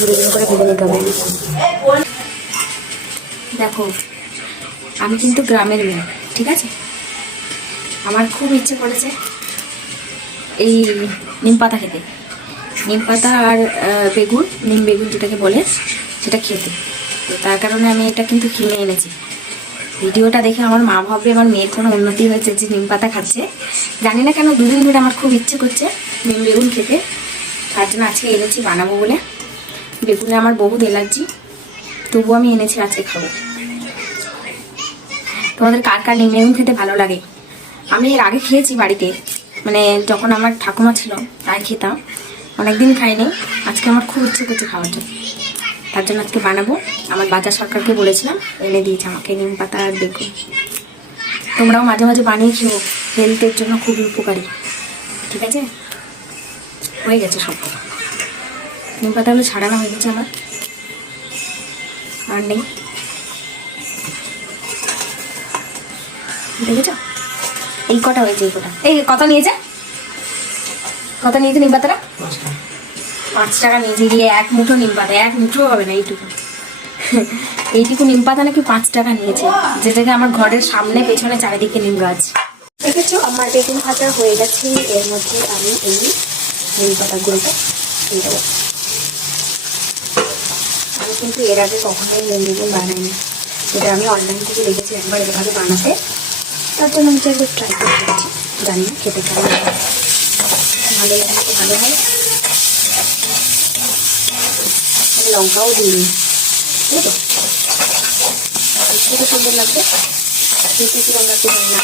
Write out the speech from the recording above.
ঝুড়ি ঝুড়ি করে ভেজে নিতে হবে। দেখো আমি কিন্তু গ্রামের মেয়ে, ঠিক আছে? আমার খুব ইচ্ছে করেছে এই নিম পাতা খেতে, নিম পাতা আর বেগুন, নিম বেগুন যেটাকে বলে, সেটা খেতে। তো তার কারণে আমি এটা কিন্তু কিনে এনেছি। ভিডিওটা দেখে আমার মা ভাববে আমার মেয়ের কোনো উন্নতি হয়েছে যে নিম পাতা খাচ্ছে। জানি না কেন দুদিন ধরে আমার খুব ইচ্ছে করছে নিম বেগুন খেতে, তার জন্য আজকে এনেছি বানাবো বলে। বেগুনে আমার বহুত অ্যালার্জি, তবুও আমি এনেছি, আজকে খাবো। তোমাদের কার কার নিম বেগুন খেতে ভালো লাগে? আমি এর আগে খেয়েছি বাড়িতে, মানে যখন আমার ঠাকুমা ছিল তাই খেতাম, অনেকদিন খাইনি। আজকে আমার খুব ইচ্ছে করছে খাওয়ার জন্য, তার জন্য আজকে বানাবো। আমার বাজার সরকারকে বলেছিলাম, এনে দিয়েছে আমাকে নিম পাতা আর বেগুন। তোমরাও মাঝে মাঝে বানিয়ে খেও, হেলথের জন্য খুবই উপকারী, ঠিক আছে? হয়ে গেছে সব, নিম পাতাগুলো ছাড়ানো হয়ে গেছে আমার, আর নেই। দেখেছ এই কটা হয়েছে, এই কটা। এই কত নিয়েছে, কত নিয়েছে নিম পাতাটা? 5 টাকা নিয়েছে। গিয়ে এক মুঠো নিম পাতা, এক মুঠো হবে না, এইটুকু এইটুকু নিম পাতা নাকি 5 টাকা নিয়েছে, যেটাকে আমার ঘরের সামনে পেছনে চারিদিকে নিম গাছ। দেখেছো আমার বেগুন ভাজা হয়ে গেছে। এর মধ্যে আমি এই নিম পাতাগুলোটা দিয়ে দেবো। আমি কিন্তু এর আগে কখনোই নিম বেগুন বানাইনি, এটা আমি অনলাইন থেকে দেখেছি একবার এভাবে বানাতে, তার জন্য আমি একবার ট্রাই করে দেখছি। জানি না খেতে কেমন হয়, ভালো লাগলে তো ভালো হয়। লঙ্কাও দিই, ঠিক আছে? দেখতে তো সুন্দর লাগবে, খেতে কিরম লাগবে জানি না।